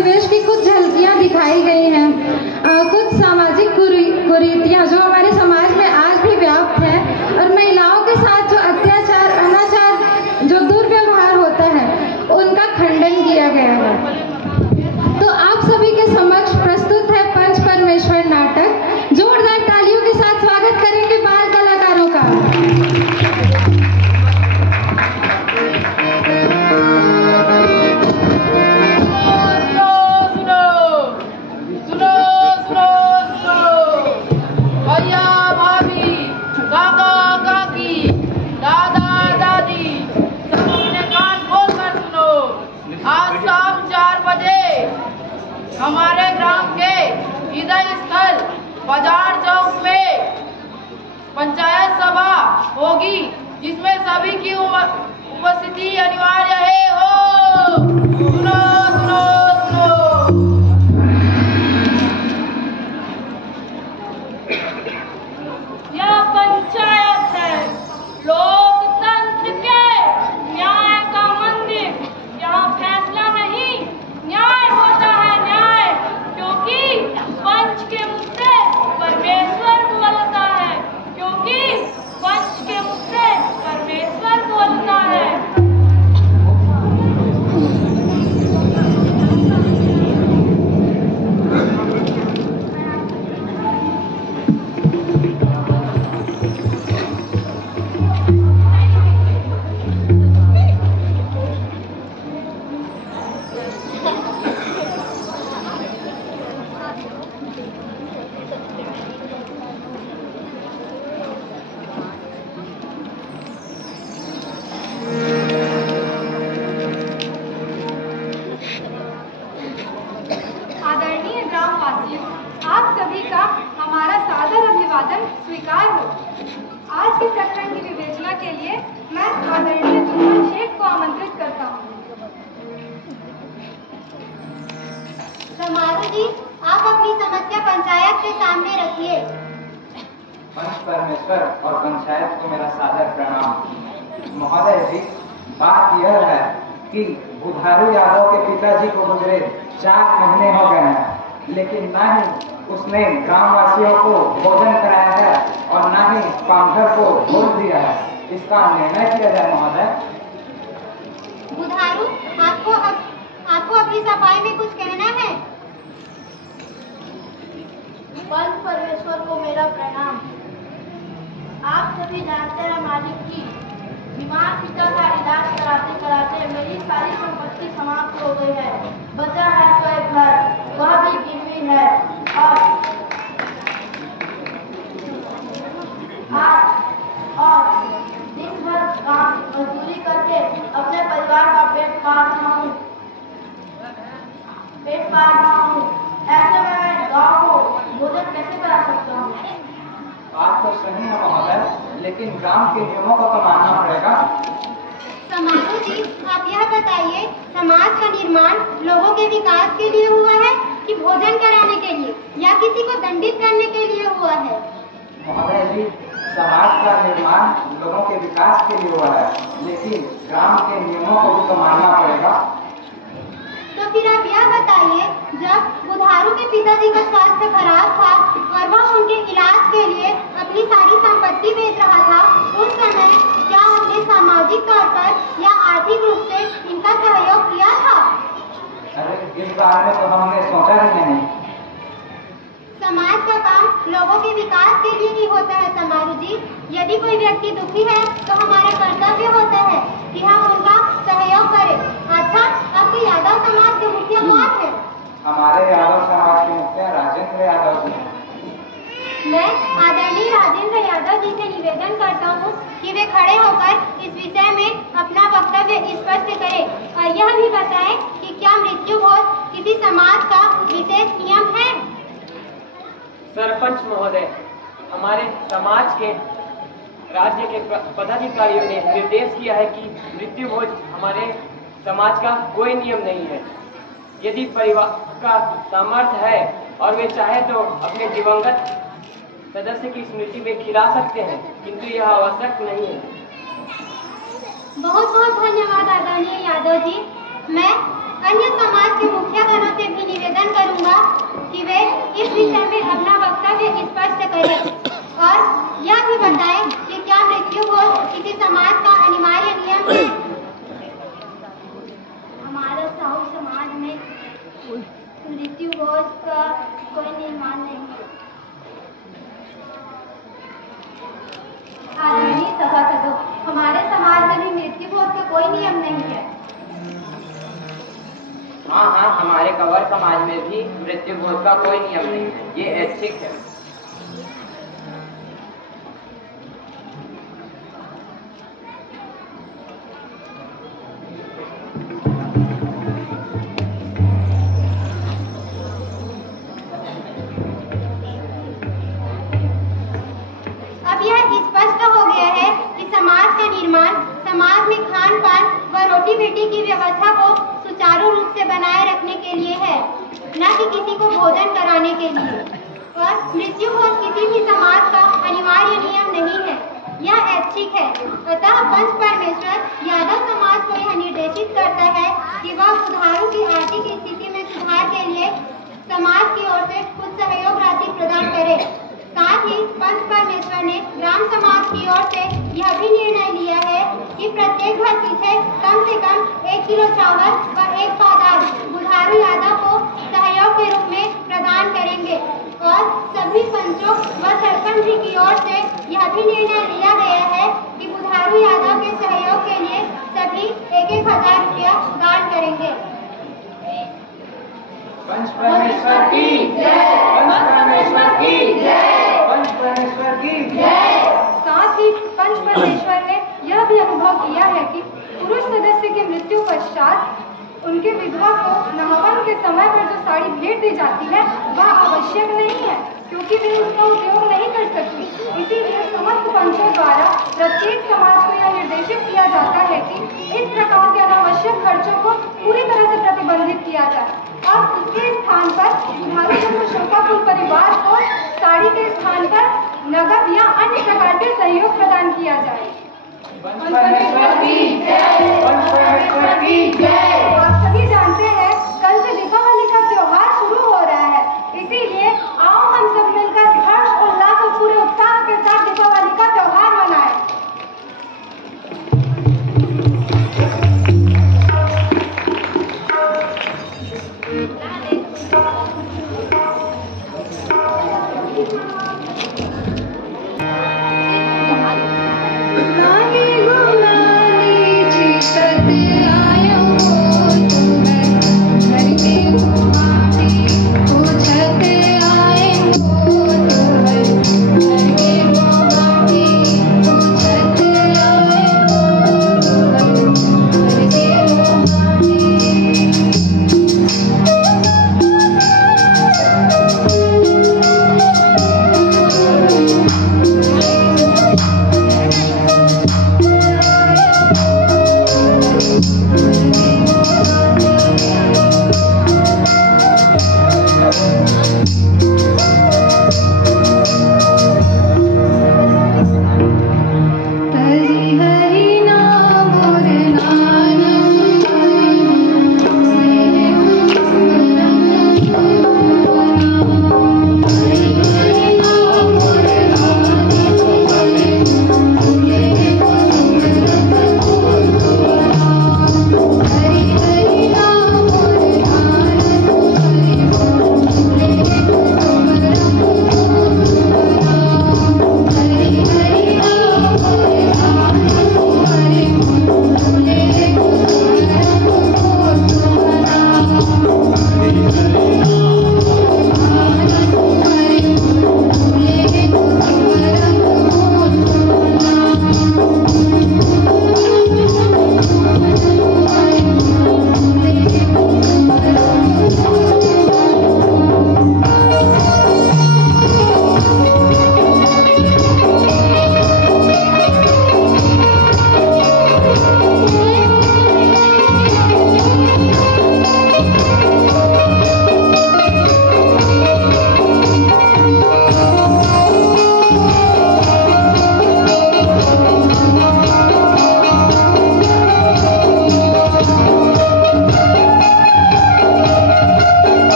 परिवेश की कुछ झलकियां दिखाई गई हैं। कुछ सामाजिक कुरीतियां जो हमारे समाज में आज भी व्याप्त है और महिलाओं के साथ जो अत्याचार, अनाचार, जो दुर्व्यवहार होता है, उनका खंडन किया गया है। तो आप सभी के समक्ष प्रस्तुत है पंच परमेश्वर नाटक। जोरदार तालियों के साथ स्वागत करेंगे बाल कलाकारों का। हमारे ग्राम के ईदय स्थल बाजार चौक में पंचायत सभा होगी, जिसमें सभी की उपस्थिति अनिवार्य है। हो सुनो सुनो सुनो। यह पंचायत है लोकतंत्र के न्याय का मंदिर। यहाँ फैसला नहीं, न्याय होता है। न्याय क्योंकि पंच के मुख से परमेश्वर बोलता है, क्योंकि पंच के मुख से परमेश्वर बोलता है। आदरणीय ग्रामवासियों, आप सभी का हमारा सादर अभिवादन स्वीकार हो। आज के प्रकरण की विवेचना के लिए मैं आदरणीय जुम्मन शेख को आमंत्रित करता हूँ। समारू जी, आप अपनी समस्या पंचायत के सामने रखिए। पंच परमेश्वर और पंचायत को मेरा सादर प्रणाम। महोदय जी, बात यह है कि बुधारू यादव के पिताजी को गुजरे 4 महीने हो गए हैं, लेकिन न ही उसने ग्रामवासियों को भोजन कराया है और न ही पांघर को भोज दिया है। इसका निर्णय किया जाए महोदय। बुधारू, आपको अपनी सफाई में कुछ कहना है? पंच परमेश्वर को मेरा प्रणाम। आप सभी जानते हैं मालिक की बीमार पिता का इलाज कराते कराते मेरी सारी संपत्ति समाप्त हो गई है। बचा है तो एक घर, वह भी गिरवी है। और दिन भर काम मजदूरी करके अपने परिवार का पेट पाल रहा हूँ। ऐसे में मैं गाँव को भोजन कैसे करा सकता हूँ? बात तो सही है महोदय, लेकिन ग्राम के नियमों को तो मानना पड़ेगा। समारू जी, आप यह बताइए, समाज का निर्माण लोगों के विकास के लिए हुआ है कि भोजन कराने के लिए या किसी को दंडित करने के लिए हुआ है? महोदय जी, समाज का निर्माण लोगों के विकास के लिए हुआ है, लेकिन ग्राम के नियमों को भी तो मानना पड़ेगा। तो फिर आप यह बताइए, जब बुधारू के पिताजी का स्वास्थ्य खराब था और वह उनके इलाज के लिए अपनी सारी संपत्ति बेच रहा था, उस समय क्या हमने सामाजिक तौर पर या आर्थिक रूप से इनका सहयोग किया था? अरे, इस बारे में तो हमने सोचा ही नहीं। समाज का काम लोगों के विकास के लिए ही होता है समारू जी। यदि कोई व्यक्ति दुखी है तो हमारा कर्तव्य होता है कि हम उनका सहयोग करें। अच्छा, आपके यादव समाज के मुखिया कौन है? हमारे यादव समाज के मुखिया राजेंद्र यादव जी। मैं आदरणीय राजेंद्र यादव जी से निवेदन करता हूँ कि वे खड़े होकर इस विषय में अपना वक्तव्य स्पष्ट करें और यह भी बताएं कि क्या मृत्यु भोज किसी समाज का विशेष नियम है? सरपंच महोदय, हमारे समाज के राज्य के पदाधिकारियों ने निर्देश किया है कि मृत्यु भोज हमारे समाज का कोई नियम नहीं है। यदि परिवार का सामर्थ्य है और वे चाहे तो अपने दिवंगत सदस्य की स्मृति में खिला सकते हैं, किंतु यह आवश्यक नहीं है। बहुत बहुत धन्यवाद आदरणीय यादव जी। मैं अन्य समाज के मुखिया गणों से करें और यह भी बताएं कि क्या मृत्यु भोज किसी समाज का अनिवार्य नियम है। हमारे साहू समाज में मृत्यु भोज का कोई निर्माण नहीं है। आदरणीय सभासदों, हमारे समाज में भी मृत्यु भोज का कोई नियम नहीं है। हाँ, हमारे कंवर समाज में भी मृत्यु भोज का कोई नियम नहीं है, ये ऐच्छिक है। अब यह स्पष्ट हो गया है कि समाज का निर्माण समाज में खान पान व रोटी बेटी की व्यवस्था को सुचारू रूप से बनाए रखने के लिए है, न कि किसी को भोजन कराने के लिए। और मृत्यु भोज किसी भी समाज का अनिवार्य नियम नहीं है, यह ऐच्छिक है। अतः पंच परमेश्वर यादव समाज को यह निर्देशित करता है कि वह बुधारू की आर्थिक स्थिति में सुधार के लिए समाज की ओर से कुछ सहयोग राशि प्रदान करे। साथ ही पंच परमेश्वर ने ग्राम समाज की ओर से यह भी निर्णय लिया है कि प्रत्येक घर पीछे कम से कम 1 किलो चावल व 1 पादार बुधारू यादव को सहयोग के रूप में प्रदान करेंगे। और सभी पंचों व सरपंच जी की ओर से यह भी निर्णय लिया गया है कि बुधारू यादव के सहयोग के लिए सभी 1,000 रुपया दान करेंगे। पंच परमेश्वर की जय, पंच परमेश्वर की जय, पंच परमेश्वर की जय। साथ ही पंच परमेश्वर ने यह भी अनुभव किया है कि पुरुष सदस्य की मृत्यु पश्चात उनके विधवा को नहावन के समय पर जो साड़ी भेंट दी जाती है वह आवश्यक नहीं है, क्योंकि वे उसका उपयोग नहीं कर सकती। इसीलिए समस्त पंचों द्वारा प्रत्येक समाज को यह निर्देशित किया जाता है कि इस प्रकार के अनावश्यक खर्चों को पूरी तरह से प्रतिबंधित किया जाए और उसके स्थान पर बुधारू चंद्र शोकाकुल परिवार को साड़ी के स्थान पर नगद या अन्य प्रकार के सहयोग प्रदान किया जाए। पंच परमेश्वर की जय, पंच परमेश्वर की जय। आप सभी जानते हैं कल से दीपावली का त्योहार शुरू हो रहा है, इसीलिए आओ हम सब मिलकर हर्ष उल्लास और पूरे उत्साह के साथ दीपावली का त्योहार मनाएं। गुलानी गुलानी चितत आयो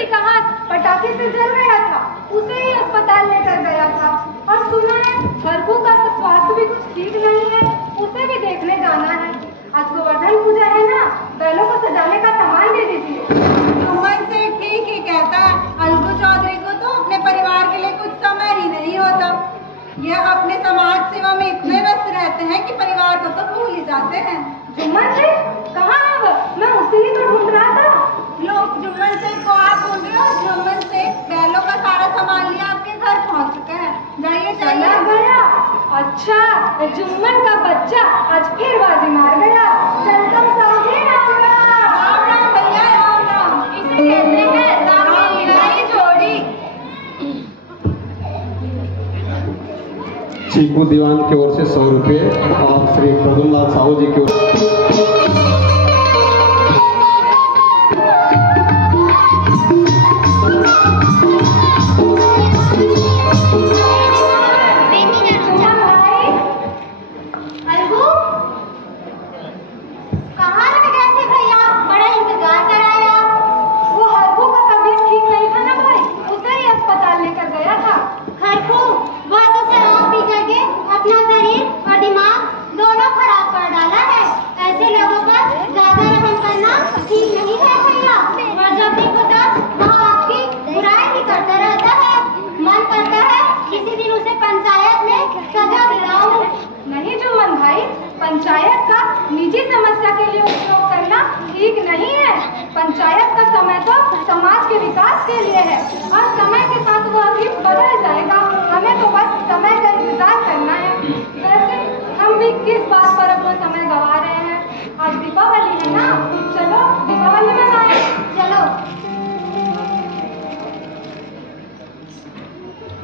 बेटी का हाथ पटाखे से जल गया था, उसे ही अस्पताल लेकर गया था। और सुना है हरकू का स्वास्थ्य भी कुछ ठीक नहीं है, उसे भी देखने जाना है। आज गोवर्धन पूजा है ना, बैलों को सजाने का सामान दे दीजिए। जुम्मन से ठीक ही कहता है। अलगू चौधरी को तो अपने परिवार के लिए कुछ समय ही नहीं होता। यह अपने समाज सेवा में इतने व्यस्त रहते हैं कि परिवार को तो भूल ही जाते हैं। जुम्मन से कहाँ है वो? मैं उसे ही तो ढूंढ रहा था। लोग जुम्मन से को आप ढूंढ रहे हो? जुम्मन से बैलों का सारा सामान लिया आपके घर पहुंच चुका है। जाइए चला गया। अच्छा, जुम्मन का बच्चा आज फिर बाजी मार गया। चल तुम समझे राम राम। राम राम भैया, राम राम। इसे कहते हैं राम लीलाई जोड़ी। चीकू दीवान की ओर से 100 रुपये और श्री प्रदुमलाल साहू जी की ओर पंचायत का निजी समस्या के लिए उपयोग करना ठीक नहीं है। पंचायत का समय तो समाज के विकास के लिए है और समय के साथ वह भी बदल जाएगा। हमें तो बस समय का इंतजार करना है। वैसे हम भी किस बात पर अपना समय गंवा रहे हैं? आज दीपावली है ना, चलो दीपावली मनाएं। चलो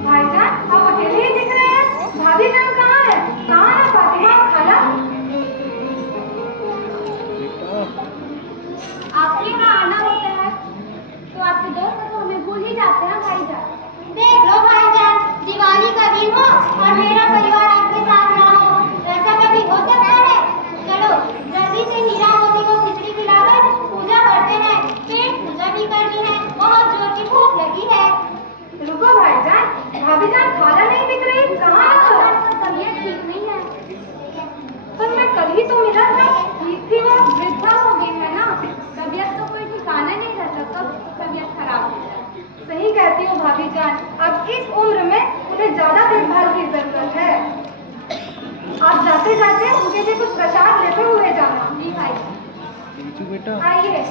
भाईजान, आप अकेले ही दिख रहे हैं। भाभी जान कहाँ है? कहाँ है फातिमा खाला? आपके यहाँ आना होता है तो आपके दोस्त तो हमें भूल ही जाते हैं भाईजान। देख लो भाईजान, दिवाली का दिन हो और मेरा परिवार आपके साथ ना हो, ऐसा कभी हो सकता है? चलो जल्दी से हीरा मोती को खिचड़ी खिलाकर पूजा करते हैं। पेट पूजा भी करनी है, बहुत जोर की भूख लगी है। रुको भाईजान, भाभी जान खाला नहीं दिख रही, कहाँ है? तबीयत ठीक नहीं है। पर मैं कल ही तो मिला था, ठीक थी वो, वृद्धा हो गई है ना। तबीयत तो कोई ठिकाना नहीं रहता, कब तबीयत खराब हो जाए। सही कहती हो भाभी जान, अब इस उम्र में उन्हें ज्यादा देखभाल की जरूरत है। आप जाते जाते उनके लिए कुछ प्रसाद लेते हुए जाना। जी भाई, आइए।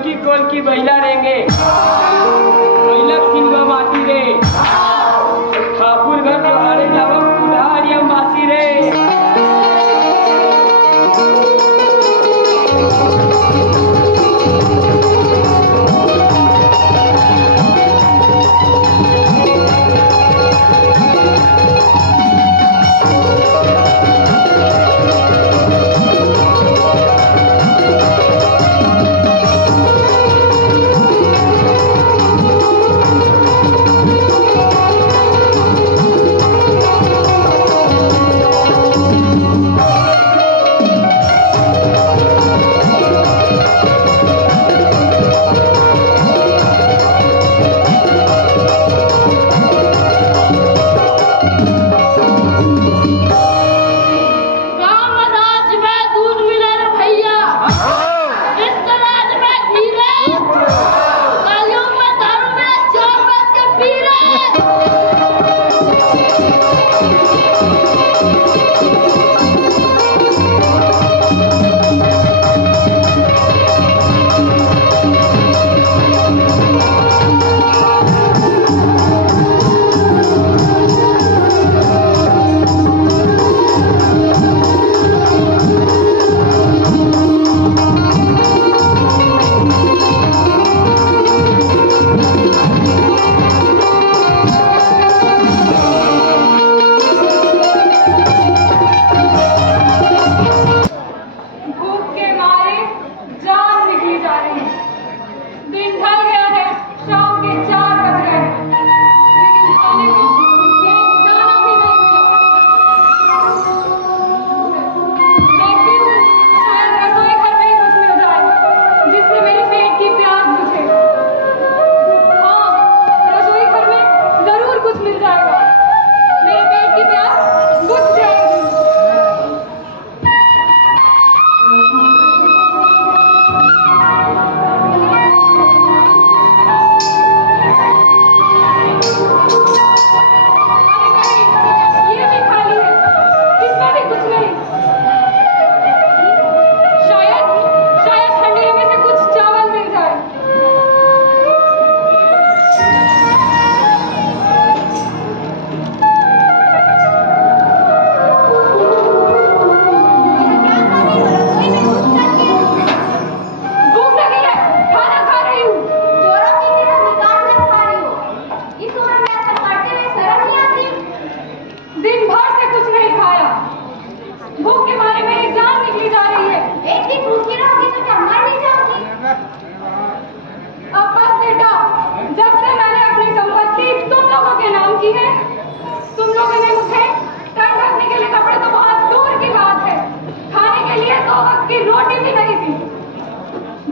कोल की बैला रहेंगे बैलक सिंगवा माटी रे ठाकुर घर जो हारे जाओ उधारिया मासी रे।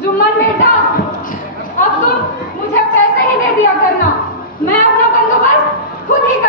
जुम्मन बेटा, अब तुम मुझे पैसे ही दे दिया करना, मैं अपना बंदोबस्त खुद ही